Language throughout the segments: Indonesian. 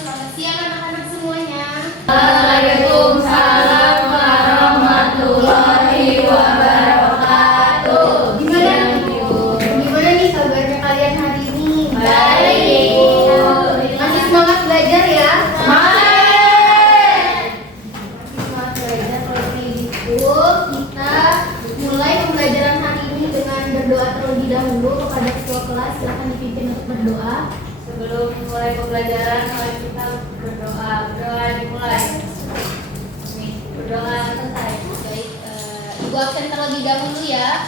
Selamat siang anak-anak semuanya. Waalaikumsalam warahmatullahi wabarakatuh. Gimana nih kabarnya kalian hari ini? Baik. Masih semangat belajar ya? Semangat. Semangat belajar. Kalau kayak gitu, kita mulai pembelajaran hari ini dengan berdoa terlebih dahulu kepada ketua kelas. Silakan dipimpin untuk berdoa. Sebelum mulai pembelajaran, mari kita berdoa. Berdoa dimulai. Nih, berdoa selesai. Baik, Ibu absen terlebih dahulu ya.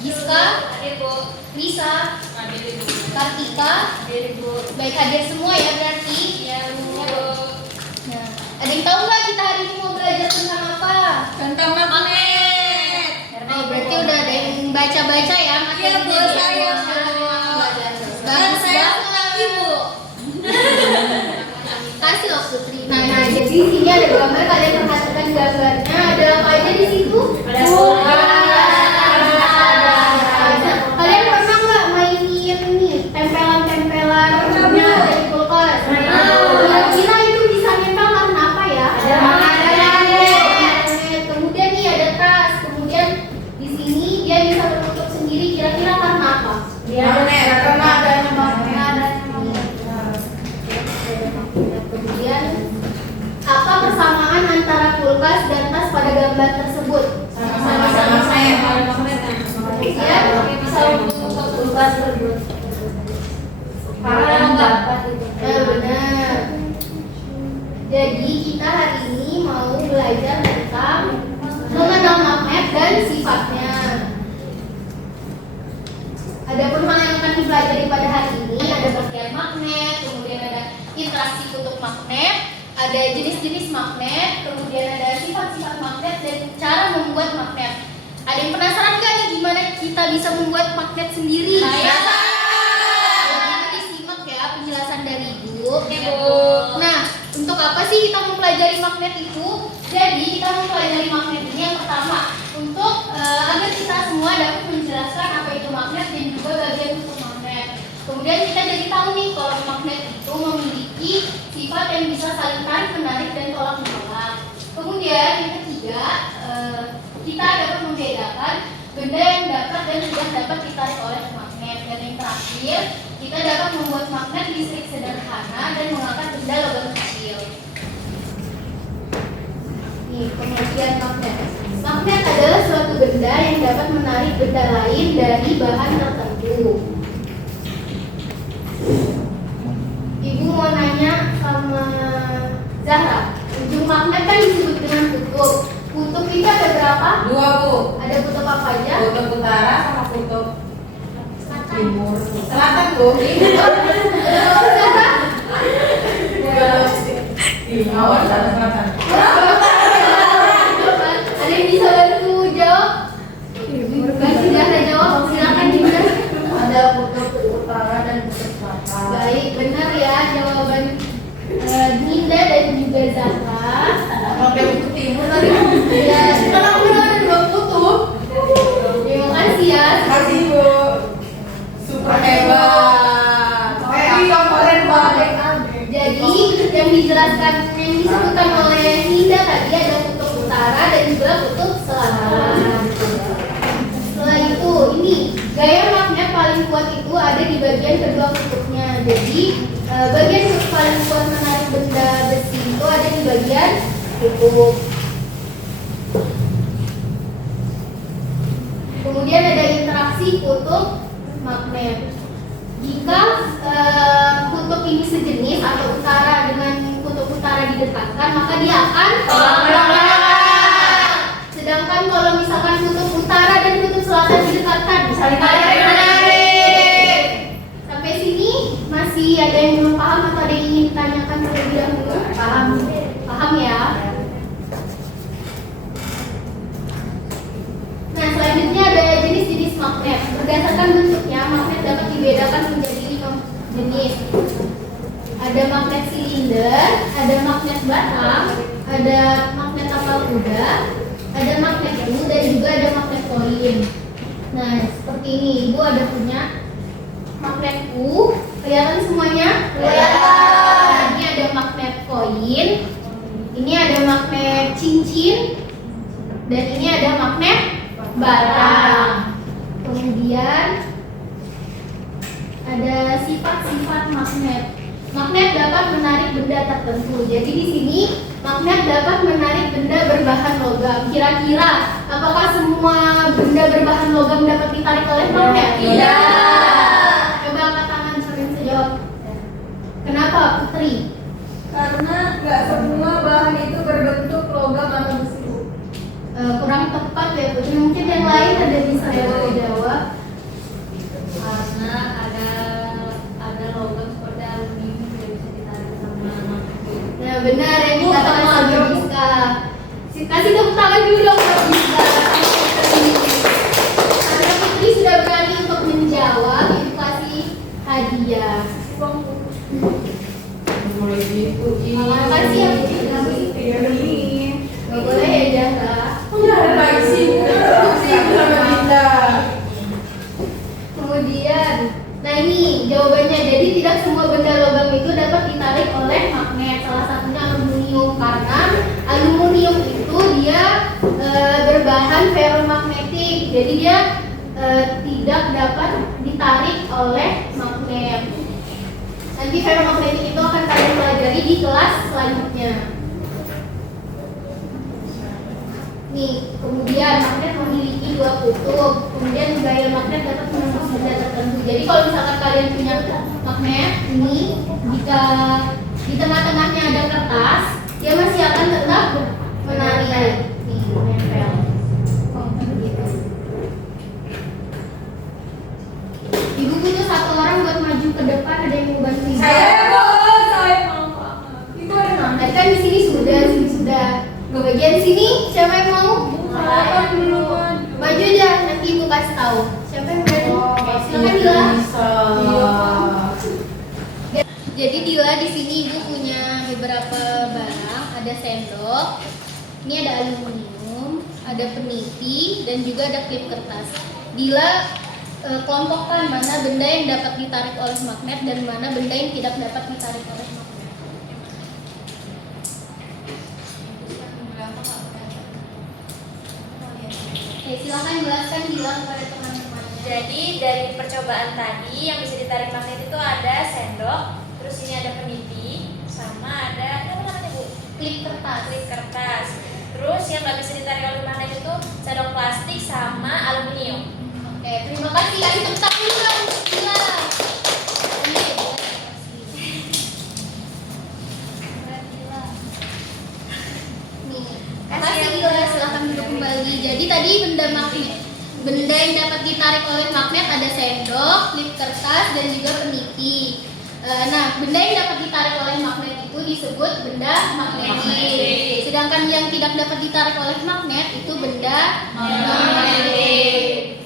Giska, Hadir, Bu. Lisa, Hadir, Ibu. Kartika, Hadir, Bu. baik hadir semua ya berarti. Iya, Bu. Nah, ada yang tahu nggak kita hari ini mau belajar tentang apa? Tentang magnet. Oh, berarti udah ada yang baca-baca ya Iya, Bu, materinya. saya. Bagus banget, Ibu. Kasih loh Putri. Nah, jadi di sini ada gambar, kalian perhatikan gambarnya. Ada apa aja di situ? Ada bola. Kalian pernah nggak mainin nih tempelan-tempelan yang ada di kulkas? Kira-kira itu bisa nempel karena apa ya? Ada magnet. Kemudian nih ada tas. Kemudian di sini dia bisa tertutup sendiri. Kira-kira karena apa? Kemudian apa persamaan antara kulkas dan tas pada gambar tersebut? Ya, Bisa untuk kulkas tersebut. benar. Jadi kita hari ini mau belajar tentang mengenal magnet dan sifatnya. Adapun hal yang akan dipelajari pada hari ini ada bagian magnet, kemudian ada interaksi kutub magnet, ada jenis-jenis magnet, kemudian ada sifat-sifat magnet dan cara membuat magnet. Ada yang penasaran nggak nih gimana kita bisa membuat magnet sendiri? Saya. Jadi disimak ya penjelasan dari Ibu. Ibu. Nah, untuk apa sih kita mempelajari magnet itu? Jadi kita mempelajari magnet ini yang pertama untuk agar kita semua dapat menjelaskan apa itu magnet dan juga bagian kutub magnet. Kemudian kita jadi tahu nih kalau magnet itu memiliki sifat yang bisa saling tarik, menarik dan tolak menolak. Kemudian yang ketiga kita dapat membedakan benda yang dapat dan tidak dapat ditarik oleh magnet. Dan yang terakhir kita dapat membuat magnet listrik sederhana dan mengangkat benda logam kecil. Nih, pengertian magnet. Magnet adalah suatu benda yang dapat menarik benda lain dari bahan tertentu. Ibu mau nanya sama Zahra. Ujung magnet kan disebut dengan kutub. Kutub itu ada berapa? 2, Bu. Ada kutub apa aja? Kutub utara sama kutub timur. Selatan, Bu. Timur dan selatan. Ada yang bisa bantu jawab? Kasih Zahra jawab, silakan Dinda. Ada kutub utara dan kutub selatan. Baik, benar ya jawaban Dinda dan juga Zahra. Kalau kutub timur tadi. Ya, Kan aku bilang ada 2 kutub. terima kasih ya. Kasih, Bu. Super hebat. Keren banget. Jadi yang dijelaskan yang disebutkan oleh Dinda tadi ada kutub utara dan juga kutub selatan. Setelah itu ini gaya magnet paling kuat itu ada di bagian kedua kutubnya. Jadi bagian kutub paling kuat menarik benda besi itu ada di bagian kutub. Kemudian ada interaksi kutub magnet. Jika kutub ini sejenis atau utara dengan kutub utara didekatkan, maka dia akan sedangkan kalau misalkan kutub utara dan kutub selatan didekatkan, Saling tarik. Sampai sini masih ada yang belum paham atau ada yang ingin ditanyakan terlebih dahulu? Paham. Paham ya? Nah, selanjutnya ada jenis-jenis magnet. Berdasarkan bentuknya, magnet dapat dibedakan menjadi 5 jenis. Ada magnet silinder, ada magnet batang, ada magnet tapal kuda, ada magnet U dan juga ada magnet koin. Nah, seperti ini. Ibu ada punya magnet U. Kelihatan semuanya? Kelihatan. Nah, ini ada benda tertentu. Jadi di sini magnet dapat menarik benda berbahan logam. Kira-kira apakah semua benda berbahan logam dapat ditarik oleh magnet? Iya. Coba angkat tangan, siapa yang bisa jawab? Kenapa, Putri? Karena nggak semua bahan itu berbentuk logam atau besi. Kurang tepat ya Putri. Mungkin yang lain ada bisa jawab. Karena ada logam seperti aluminium tidak bisa ditarik sama magnet. Nah benar yang dikatakan sama Giska. Kasih tepuk tangan dulu dong buat Giska. Karena Putri sudah berani untuk menjawab, itu kasih hadiah. Mulai gitu. Makasih ya Putri. Gak boleh ya Jaka. Kemudian, nah ini jawabannya. Jadi tidak semua benda logam itu dapat ditarik oleh magnet. Salah satunya aluminium, karena aluminium itu dia berbahan ferromagnetik. Jadi dia tidak dapat ditarik oleh magnet. Nanti ferromagnetik itu akan kalian pelajari di kelas selanjutnya. Nih, kemudian magnet memiliki dua kutub. Kemudian gaya magnet dapat menembus benda tertentu. Jadi kalau misalkan kalian punya magnet ini, jika di tengah-tengahnya ada kertas, dia masih akan tetap menarik. Nih, menempel. Begitu. Ibu butuh satu orang buat maju ke depan. Ada yang mau bantu ibu? Saya mau banget. Itu ada Nah, tadi kan di sini sudah. Ke bagian sini, siapa yang mau? apa dulu? Maju aja, nanti ibu kasih tahu. Siapa yang berani? Silakan Dila. Jadi Dila di sini ibu punya beberapa barang, ada sendok, ini ada aluminium, ada peniti, dan juga ada klip kertas. Dila kelompokkan mana benda yang dapat ditarik oleh magnet dan mana benda yang tidak dapat ditarik oleh magnet. Oke, silakan jelaskan Dila kepada teman-teman. Jadi dari percobaan tadi yang bisa ditarik magnet itu ada sendok, terus ini ada peniti, sama ada apa namanya Bu? Klip kertas. Klip kertas. Terus yang nggak bisa ditarik oleh magnet itu sendok plastik sama aluminium. Oke, terima kasih. Kasih tepuk tangan dulu dong, Dila. Ini, Nih, kasih Dila, silakan duduk kembali. Jadi tadi benda yang dapat ditarik oleh magnet ada sendok, klip kertas, dan juga peniti. Nah, benda yang dapat ditarik oleh magnet itu disebut benda magnetik. Sedangkan yang tidak dapat ditarik oleh magnet itu benda non-magnetik.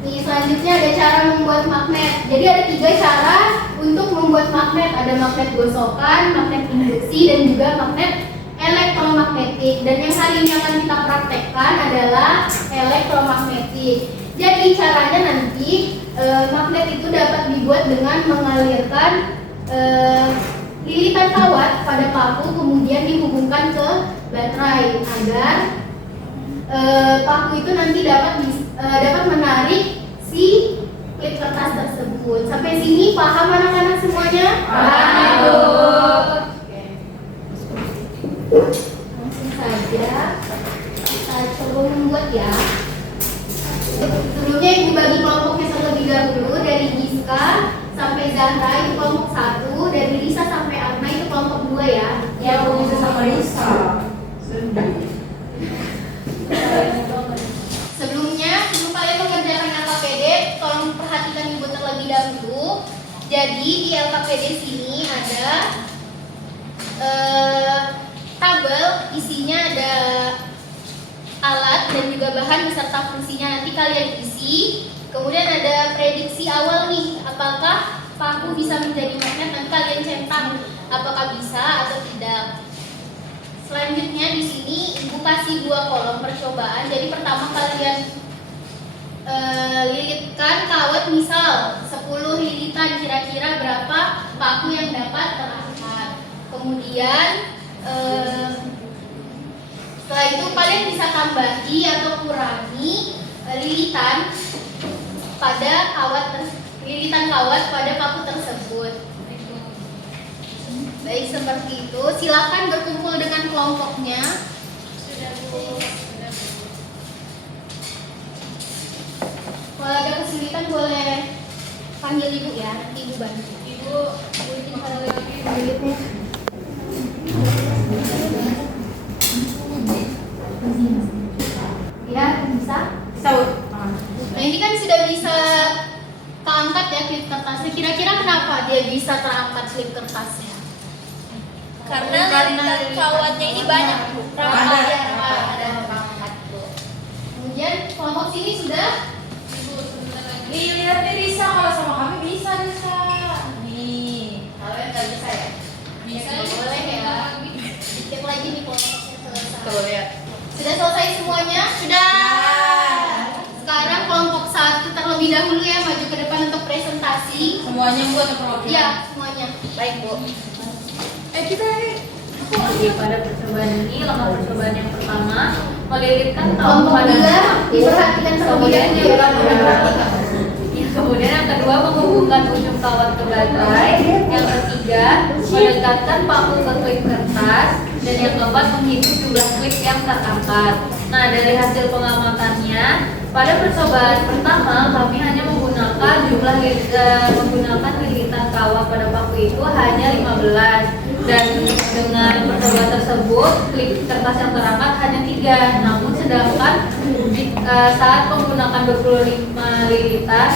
Nih, selanjutnya ada cara membuat magnet. Jadi ada 3 cara untuk membuat magnet. Ada magnet gosokan, magnet induksi, dan juga magnet elektromagnetik. Dan yang hari ini akan kita praktekkan adalah elektromagnetik. Jadi caranya nanti magnet itu dapat dibuat dengan mengalirkan lilitan kawat pada paku, kemudian dihubungkan ke baterai agar paku itu nanti dapat menarik si klip kertas tersebut. Sampai sini paham anak-anak semuanya? Paham. Langsung saja kita coba membuat ya. Sebelumnya ibu bagi kelompoknya terlebih dahulu. Dari Giska sampai Zahra itu kelompok 1, dari Risa sampai Arna itu kelompok 2 ya. Ya, aku bisa sama Risa. Sebelum kalian mengerjakan LKPD, tolong perhatikan ibu terlebih dahulu. Jadi di LKPD sini ada tabel, isinya ada alat dan juga bahan beserta fungsinya. Nanti kalian isi. Kemudian ada prediksi awal nih, apakah paku bisa menjadi magnet. Nanti kalian centang apakah bisa atau tidak. Selanjutnya di sini ibu kasih 2 kolom percobaan. Jadi pertama kalian lilitkan kawat, misal 10 lilitan, kira-kira berapa paku yang dapat terangkat. Kemudian setelah itu kalian bisa tambahi atau kurangi lilitan kawat pada paku tersebut. Baik, seperti itu. Silakan berkumpul dengan kelompoknya. Sudah Bu. Kalau ada kesulitan boleh panggil ibu ya, nanti ibu bantu. Ibu izin pada lagi miliknya. Ya, bisa. Bisa, Bu. Nah, ini kan sudah bisa terangkat ya klip kertasnya. Kira-kira kenapa dia bisa terangkat klip kertasnya? Karena lilitan kawatnya ini banyak Bu. Ada terangkat, Bu. Kemudian kelompok sini sudah. Nih, lihat nih Risa, kalau sama kami bisa Risa. Nih. Kalian nggak bisa ya? Bisa. Boleh ya. Dikit lagi nih kelompoknya selesai. Tuh lihat. Sudah selesai semuanya? Sudah. Sekarang kelompok 1 terlebih dahulu ya, maju ke depan untuk presentasi. Semuanya buat perwakilan. Iya, semuanya. Baik Bu. Kita Pada percobaan ini, langkah percobaan yang pertama melilitkan Kelompok pada 3 diperhatikan terlebih dahulu ya, perhatikan. Kemudian yang kedua menghubungkan ujung kawat ke baterai. Yang ketiga mendekatkan paku ke klip kertas. Dan yang keempat menghitung jumlah klip yang terangkat. Nah, dari hasil pengamatannya, pada percobaan pertama kami hanya menggunakan menggunakan lilitan kawat pada paku itu hanya 15. Dan dengan percobaan tersebut klip kertas yang terangkat hanya 3. Namun sedangkan saat menggunakan 25 lilitan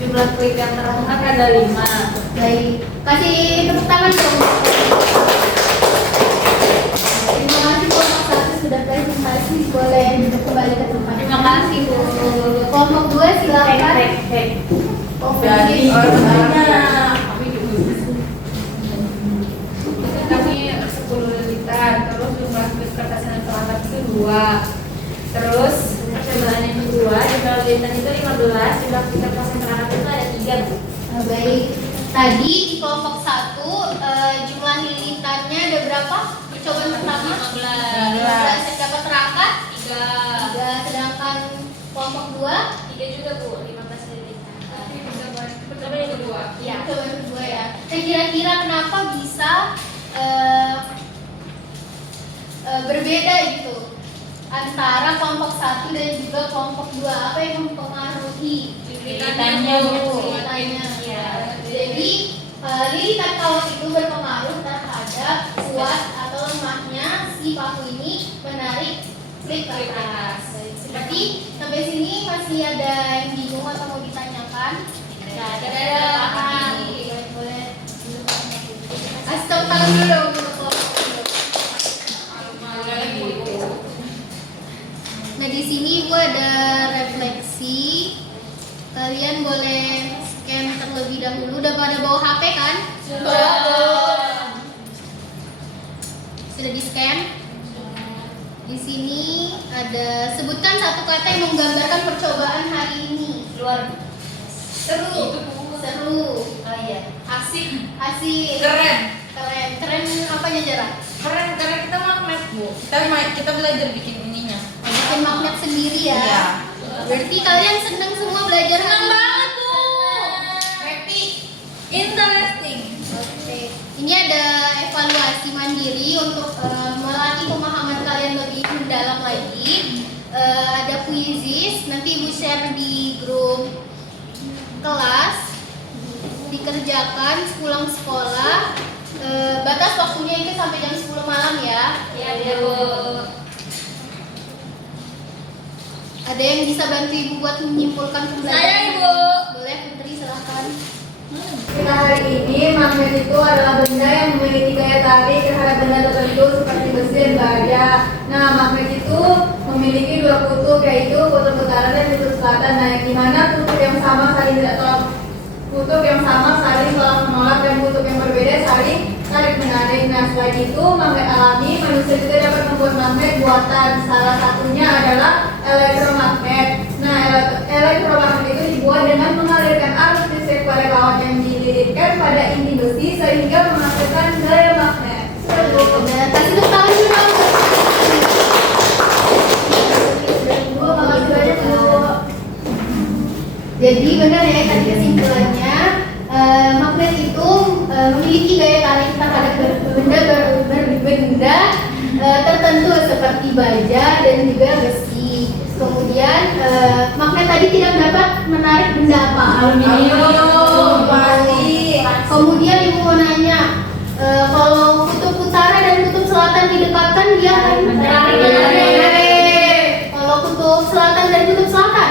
jumlah klip yang terangkat ada 5. Baik, kasih tepuk tangan dong. Terima kasih kelompok 1 sudah presentasi, boleh duduk kembali ke tempat. Terima kasih Bu. Kelompok 2 silakan. jadi orangnya Kami 10 lilitan, terus jumlah klip kertas yang terangkat itu 2. Terus percobaan yang kedua jumlah lilitan itu 15, jumlah klip kertas yang terangkat itu ada 3 Bu. Baik, tadi di kelompok 1 jumlah lilitannya ada berapa? Percobaan pertama 15 yang dapat terangkat 3. Sedangkan kelompok 2 3 juga Bu, 15 lilitan. percobaan yang kedua. Iya. percobaan kedua ya. Nah, kira-kira kenapa bisa berbeda gitu antara kelompok 1 dan juga kelompok 2? Apa yang mempengaruhi Lilitannya, Bu. lilitannya? Iya. Jadi lilitan kawat itu berpengaruh terhadap kuat atau lemahnya si paku ini menarik klip ke atas. Seperti sampai sini masih ada yang bingung atau mau ditanyakan? Nah, Ada. Boleh. Kasih tahu tangan dulu dong untuk kelompok dulu. Nah, di sini Ibu ada refleksi. Kalian boleh scan terlebih dahulu. Udah pada bawa HP kan? Sudah di scan? Di sini ada sebutkan satu kata yang menggambarkan percobaan hari ini. Luar Seru. Seru. Oh iya. Asik, Asik. keren. Keren apanya Jara? Keren karena kita magnet, Bu. Kita belajar bikin ininya. Bikin magnet sendiri ya. Iya. Berarti kalian seneng semua belajar hari ini? Happy, interesting. Oke. Ini ada evaluasi mandiri untuk melatih pemahaman kalian lebih mendalam lagi. Ada quizzes, nanti Ibu share di grup kelas. Dikerjakan pulang sekolah. Batas waktunya itu sampai jam 10 malam ya. Iya Bu. Ada yang bisa bantu Ibu buat menyimpulkan pembelajaran? Saya, Ibu. Boleh, Putri silahkan. Kita hari ini magnet itu adalah benda yang memiliki daya tarik terhadap benda tertentu seperti besi dan baja. Nah, magnet itu memiliki 2 kutub, yaitu kutub utara dan kutub selatan. Nah, yang dimana kutub yang sama saling tidak tolak, kutub yang sama saling tolak menolak, dan kutub yang berbeda saling tarik menarik. Nah, selain itu magnet alami, manusia juga dapat membuat magnet buatan. Salah satunya adalah elektromagnet. Nah, elektromagnet itu dibuat dengan mengalirkan arus listrik pada kawat yang dililitkan pada inti besi sehingga menghasilkan gaya magnet. Udah, kasih tepuk tangan dulu dong. Bu, makasih banyak, Bu. Jadi benar ya tadi kesimpulannya magnet itu memiliki gaya tarik terhadap benda tertentu seperti baja dan juga besi. Kemudian magnet tadi tidak dapat menarik benda apa? Aluminium. Pasti. Kemudian ibu mau nanya, kalau kutub utara dan kutub selatan didekatkan dia akan menarik. Kalau kutub selatan dan kutub selatan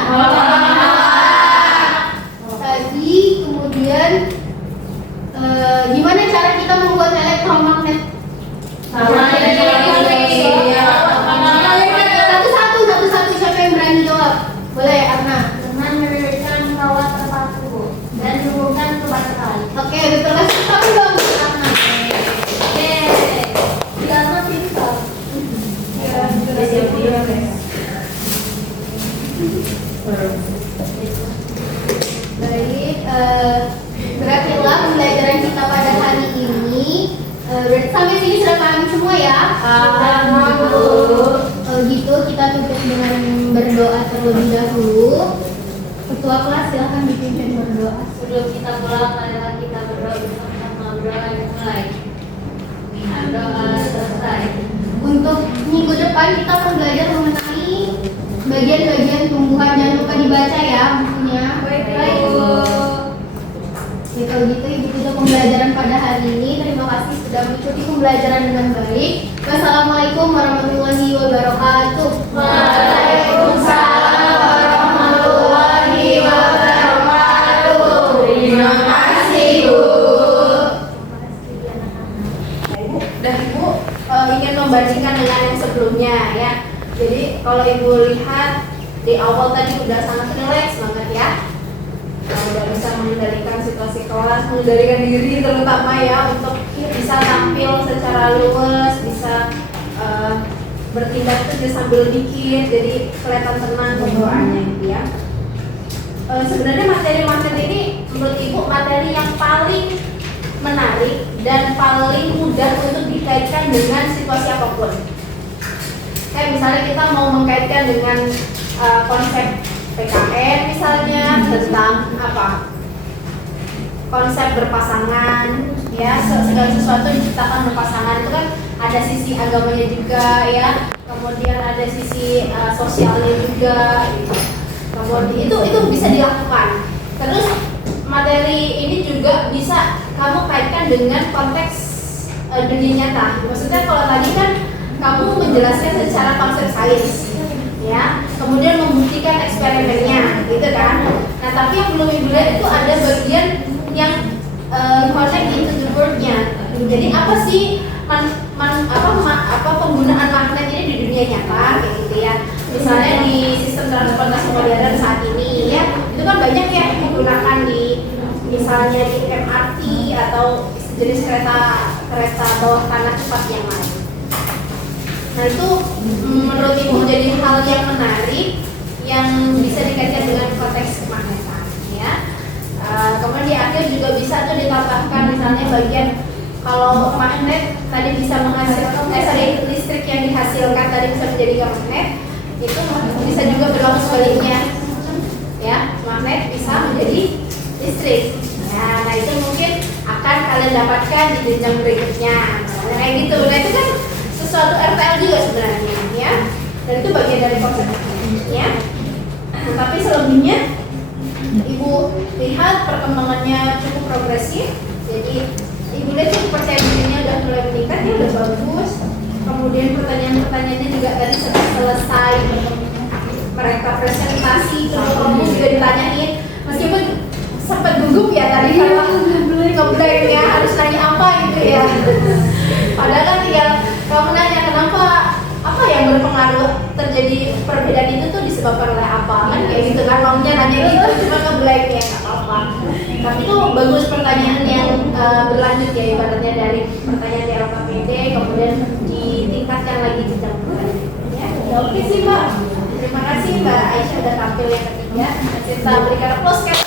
tadi. Kemudian gimana cara kita membuat elektromagnet? Satu-satu siapa yang berani jawab? Boleh, Arna. Dengan menurunkan kawat terpaku dan menurunkan ke baterai. Oke, betul. Kasih tahu dong, Arna. Karena pintar. Baik, berakhirlah pembelajaran kita pada hari ini. Berarti sampai sini sudah paham semua ya? Kalau gitu kita tutup dengan berdoa terlebih dahulu. Ketua kelas silahkan dipimpin berdoa. Sebelum kita pulang, marilah kita berdoa bersama-sama. Berdoa dimulai. Doa selesai. Untuk minggu depan kita akan belajar mengenai bagian-bagian tumbuhan. Jangan lupa dibaca ya bukunya. Baik. Ya, kalau gitu ibu tutup pembelajaran pada hari ini. Terima kasih sudah mengikuti pembelajaran dengan baik. Wassalamualaikum warahmatullahi wabarakatuh. Waalaikumsalam warahmatullahi wabarakatuh. Terima kasih, Bu. Dan Ibu ingin membandingkan dengan yang sebelumnya ya. Jadi kalau Ibu lihat di awal tadi udah sangat rileks banget ya. Udah bisa mengendalikan situasi kelas, mengendalikan diri terutama ya untuk bisa tampil secara luwes, bisa bertindak itu sambil mikir, jadi kelihatan tenang pembawaannya gitu ya. Sebenarnya materi-materi ini menurut Ibu materi yang paling menarik dan paling mudah untuk dikaitkan dengan situasi apapun. Kayak misalnya kita mau mengkaitkan dengan konsep PKN misalnya tentang apa? Konsep berpasangan ya, segala sesuatu yang diciptakan berpasangan itu kan ada sisi agamanya juga ya, kemudian ada sisi sosialnya juga gitu. Kemudian itu bisa dilakukan. Terus materi ini juga bisa kamu kaitkan dengan konteks dunia nyata. Maksudnya kalau tadi kan kamu menjelaskan secara konsep sains ya, kemudian membuktikan eksperimennya gitu kan. Nah tapi yang belum Ibu lihat itu ada bagian yang connect into the world-nya. Jadi apa sih penggunaan magnet ini di dunia nyata kayak gitu ya. Misalnya di sistem transportasi modern saat ini ya, itu kan banyak yang menggunakan di misalnya di MRT atau jenis kereta bawah tanah cepat yang lain. Nah itu menurut Ibu jadi hal yang menarik yang bisa dikaitkan dengan konteks kemagnetan ya. Kemudian di akhir juga bisa tuh ditambahkan misalnya bagian kalau magnet tadi bisa menghasilkan listrik yang dihasilkan tadi bisa menjadi magnet, itu bisa juga berlaku sebaliknya ya, magnet bisa menjadi listrik ya. Nah itu mungkin akan kalian dapatkan di jenjang berikutnya kayak gitu. Nah itu kan sesuatu RTL juga sebenarnya ya, dan itu bagian dari konsep ya. Tapi selebihnya Ibu lihat perkembangannya cukup progresif, jadi Ibu lihat cukup percaya dirinya udah mulai meningkat ya, udah bagus. Kemudian pertanyaan-pertanyaannya juga tadi sudah selesai, mereka presentasi kamu juga ditanyain, meskipun sempat gugup ya tadi karena ngeblanknya harus nanya apa gitu ya. Padahal kan tinggal kamu nanya kenapa, apa yang berpengaruh terjadi perbedaan itu tuh disebabkan oleh apa kan kayak gitu kan, maunya nanya gitu cuma ngeblank ya nggak apa-apa. Tapi itu bagus pertanyaan yang berlanjut ya, ibaratnya dari pertanyaan di LKPD kemudian ditingkatkan lagi jenjang ya. Oke sih Mbak, terima kasih Mbak Aisyah udah tampil yang ketiga. Kita berikan applause kan.